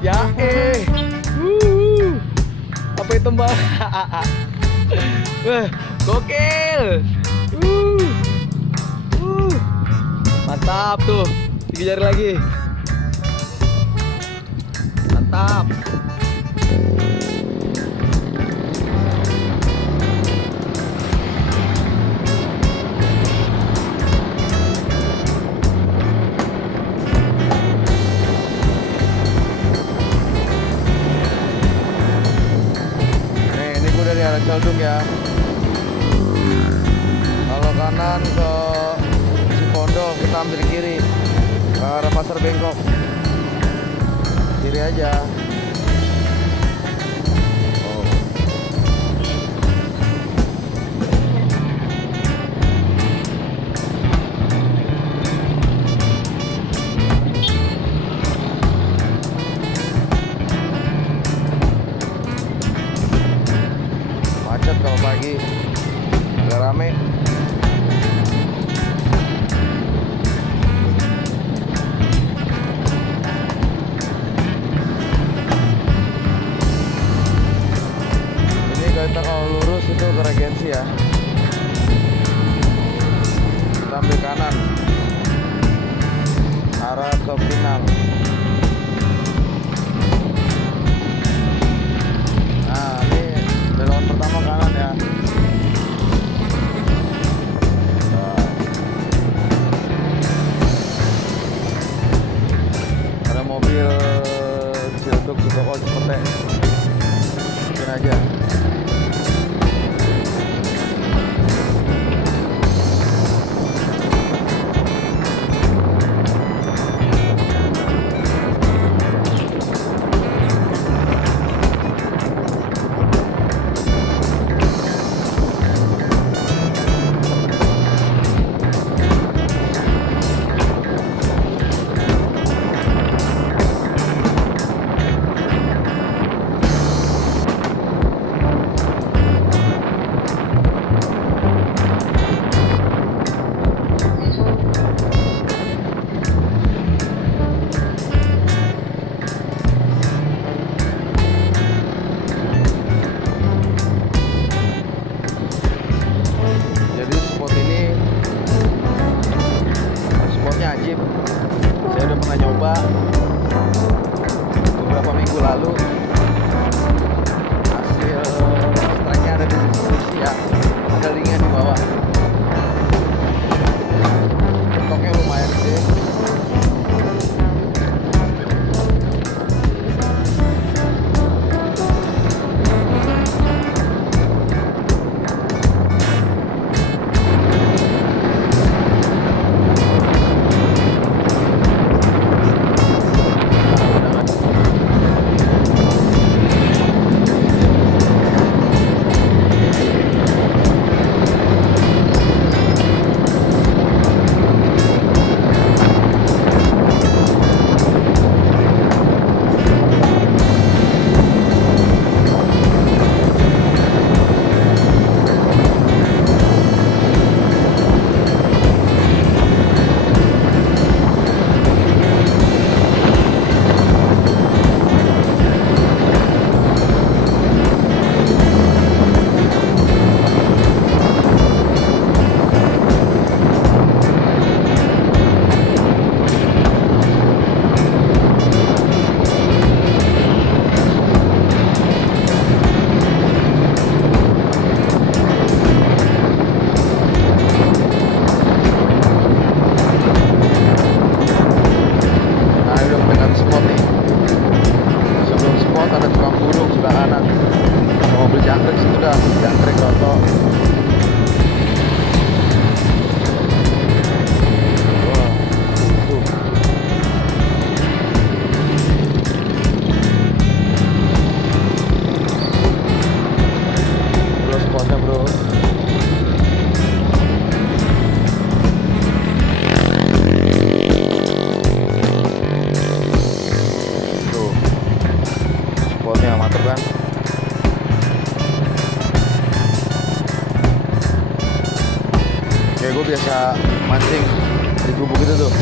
Ya apa itu mbak? Wah, gokil. Uh, uh. Mantap tuh, 3 jari lagi. Mantap. Nih, ini gue dari arah Calduk ya. Kalau kanan ke Cipondo, kita ambil kiri ke arah Pasar Bengkok. Kiri aja. Oh. Macet kalau pagi, agak rame. Kita kalau lurus itu ke Regensi ya, kita ambil kanan arah ke Pinang. Nah ini belokan pertama kanan ya. Nah, ada mobil Ciledug Citoko Cipete, mungkin aja. Saya udah pernah nyoba beberapa minggu lalu. Hasil tracknya ada di deskripsi ya, ada linknya di bawah. Stoknya lumayan gede. gue biasa mancing di gubuk itu tuh.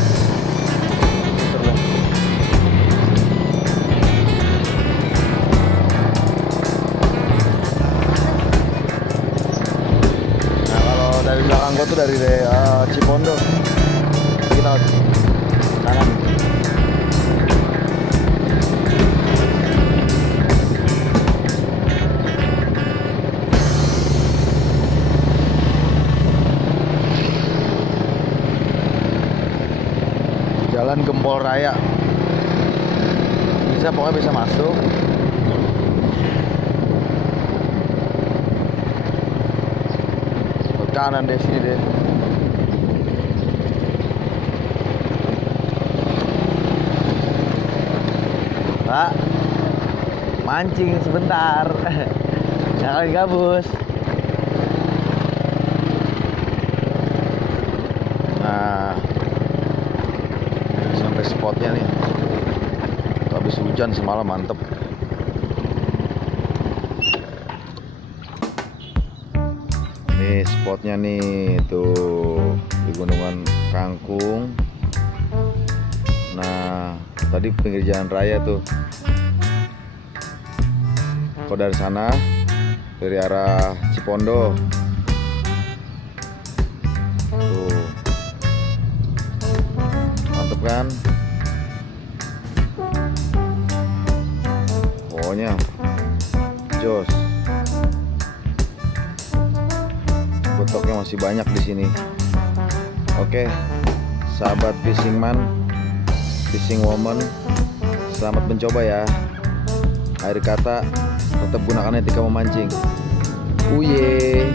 tuh dari Cipondo. Kita kanan. Jalan Gempol Raya. Pokoknya bisa masuk. Ke kanan deh, sini deh. Pak, mancing sebentar. Jangan gabus. Nah, sampai spotnya nih. Habis hujan semalam, mantep. Nih spotnya nih, tuh di Gunungan Kangkung. Nah, tadi pinggir jalan raya tuh. Kok dari sana, dari arah Cipondo. Tuh, mantep kan? Pokoknya jos. Betoknya masih banyak di sini. Oke, sahabat fishing man, fishing woman, selamat mencoba ya. Akhir kata, tetap gunakan etika memancing. Uye.